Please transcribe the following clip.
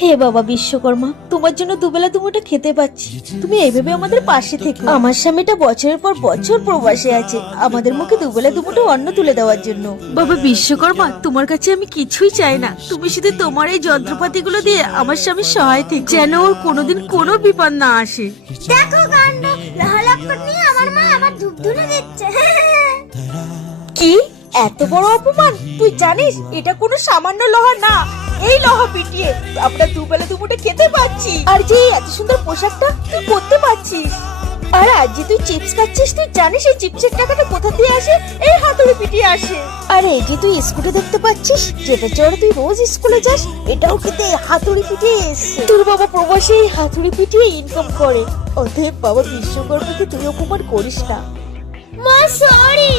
হে বাবা বিশ্বকর্মা, তোমার জন্য দুবেলা দুমুঠো খেতে পাচ্ছি। তুমি এইভাবে আমাদের পাশে থেকো। আমার স্বামীটা বছরের পর বছর প্রবাসে আছে, আমাদের মুখে দুবেলা দুমুঠো অন্ন তুলে দেওয়ার জন্য। বাবা বিশ্বকর্মা, তোমার কাছে আমি কিছুই চাই না, তুমি শুধু তোমার এই যন্ত্রপাতিগুলো দিয়ে আমার স্বামীর সহায় থেকে, যেন ওর কোনোদিন কোনো বিপদ না আসে। দেখো কাণ্ড, লহলক্কর নিয়ে আমার মা আবার ধূপ ধুনে দিচ্ছে। কি এত বড় অপমান! তুই জানিস এটা কোনো সামান্য লোহা না, এই লোহা পিটিয়ে আমরা দুবেলা দুমুঠো খেতে পাচ্ছি। আর যে এই এত সুন্দর পোশাকটা তুই পরতে পারছিস, আর আজ যে তুই চিপস খাচ্ছিস, তুই জানিস এই চিপসের টাকাটা কোথা দিয়ে আসে? এই হাতুড়ি পিটিয়ে আসে। আর এই যে তুই স্কুটি দেখতে পাচ্ছিস, যেটা চড়ে তুই রোজ স্কুলে যাস, এটাও খেতে হাতুড়ি পিটিয়ে এসছে। তোর বাবা প্রবাসে এই হাতুড়ি পিটিয়ে ইনকাম করে। অতএব বাবা বিশ্বকর্মাকে তুই অপমান করিস না। মা সরি।